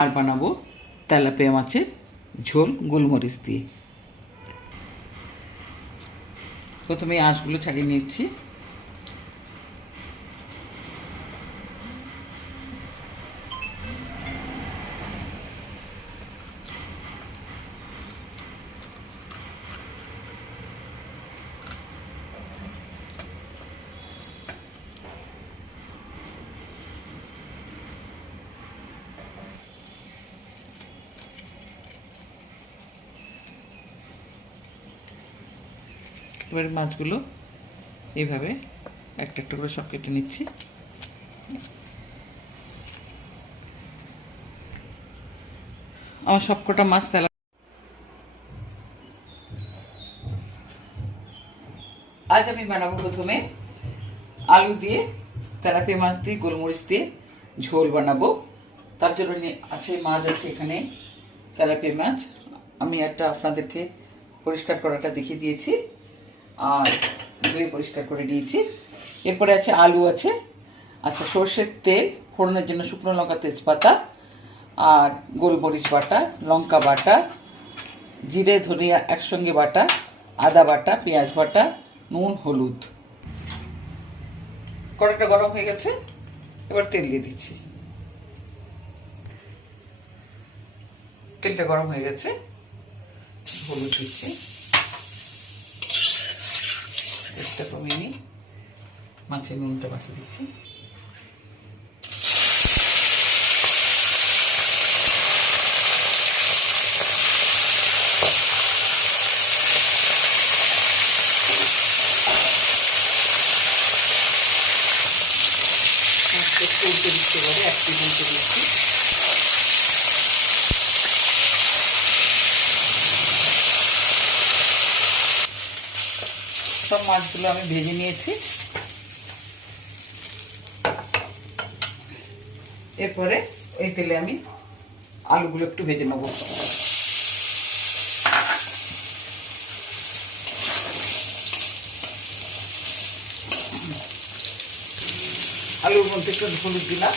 আর বানাবো তেলাপিয়া মাছের ঝোল গোলমরিচ দিয়ে। প্রথমে আঁশগুলো ছাড়িয়ে নিচ্ছি। এবার মাছগুলো এইভাবে একটা একটা করে সব কেটে নিচ্ছি। আমার সবকটা মাছ তেলা আজ আমি বানাবো প্রথমে আলু দিয়ে, তেলাপিয়া মাছ দিয়ে, গোলমরিচ দিয়ে ঝোল বানাবো। তার জন্য আছে মাছ আছে এখানে, তেলাপিয়া মাছ। আমি একটা আপনাদেরকে পরিষ্কার করাটা দেখিয়ে দিয়েছি। আর ধুয়ে পরিষ্কার করে নিয়েছি। এরপরে আছে আলু আছে আচ্ছা সর্ষের তেল, ফোড়নের জন্য শুকনো লঙ্কা তেজপাতা, আর গোলমরিচ বাটা, লঙ্কা বাটা, জিরে, ধনিয়া একসঙ্গে বাটা, আদা বাটা, পেঁয়াজ বাটা, নুন, হলুদ। কড়াটা গরম হয়ে গেছে, এবার তেল দিয়ে দিচ্ছি। তেলটা গরম হয়ে গেছে, হলুদ দিচ্ছি। তেলটা কমিয়ে নিই। মাছের নুনটা বাকি দিচ্ছি। একটু এক উল্টে দিচ্ছি সব মাছগুলো আমি ভেজে নিয়েছি। এরপরে ওই তেলে আমি আলুগুলো একটু ভেজে নেব। আলুর মধ্যে একটু হলুদ দিলাম।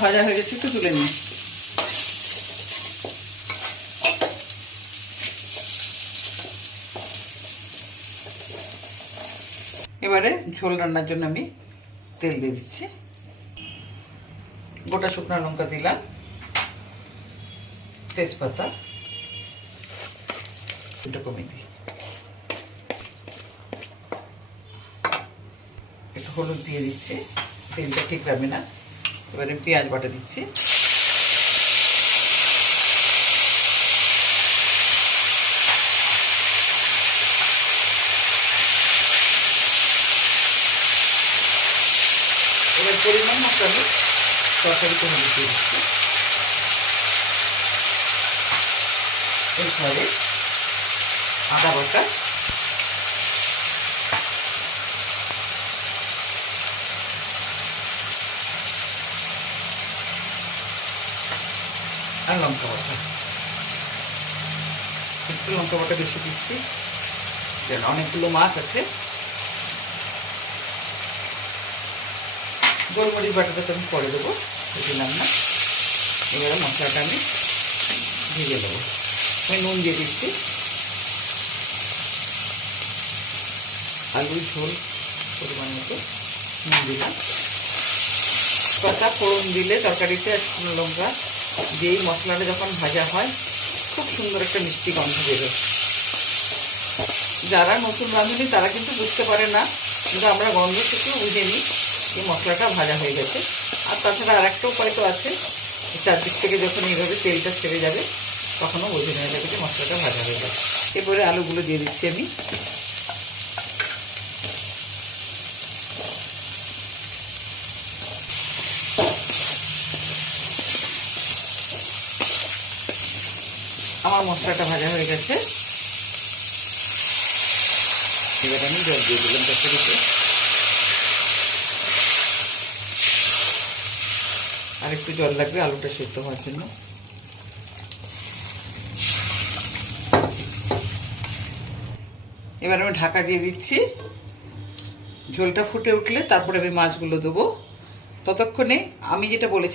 ভাজা হয়ে গেছে একটু তুলে নিই। এবারে ঝোল রান্নার জন্য আমি তেল দিয়ে দিচ্ছি। গোটা শুকনো লঙ্কা দিলাম। তেজপাতা। এটা কমিয়ে দিই। একটু হলুদ দিয়ে দিচ্ছি। তেলটা ঠিক যাবে না। এবারে পেঁয়াজ বাটা দিচ্ছি। পরিমাণ মতো আমি তরকারিতে হলুদ দিয়ে দিচ্ছি এরপরে আদা বাটা। আর লঙ্কা বাটা। একটু লঙ্কা বাটা বেশি দিচ্ছি। অনেকগুলো মাছ আছে। গোলমরিচ বাটাটা তো আমি পরে দেবো দিলাম না। এবারে মশলাটা আমি ভেজে দেবো আমি নুন দিয়ে দিচ্ছি। আলুর ঝোল পরিমাণ মতো নুন দিলাম। পাতা ফোড়ন দিলে তরকারিতে শুকনো লঙ্কা যেই মশলাটা যখন ভাজা হয়, খুব সুন্দর একটা মিষ্টি গন্ধ বেরোয়। যারা নতুন রাঁধুনি তারা কিন্তু বুঝতে পারে না, কিন্তু আমরা গন্ধ থেকেও বুঝে নিই। যে মশলাটা ভাজা হয়ে গেছে। আর তাছাড়া আর একটা উপায় তো আছে। চারদিক থেকে যখন এইভাবে তেলটা ছেড়ে যাবে, তখনও বোঝে নেওয়া যাবে যে মশলাটা ভাজা হয়ে গেছে। এরপরে আলুগুলো দিয়ে দিচ্ছি আমি। আমার মশলাটা ভাজা হয়ে গেছে। এবার আমি জল দিয়ে দিলাম তরকারিতে আর একটু জল লাগবে, আলুটা সেদ্ধ হওয়ার জন্য। এবার আমি ঢাকা দিয়ে দিচ্ছি। ঝোলটা ফুটে উঠলে তারপরে আমি মাছগুলো দেবো। ততক্ষণে আমি যেটা বলেছি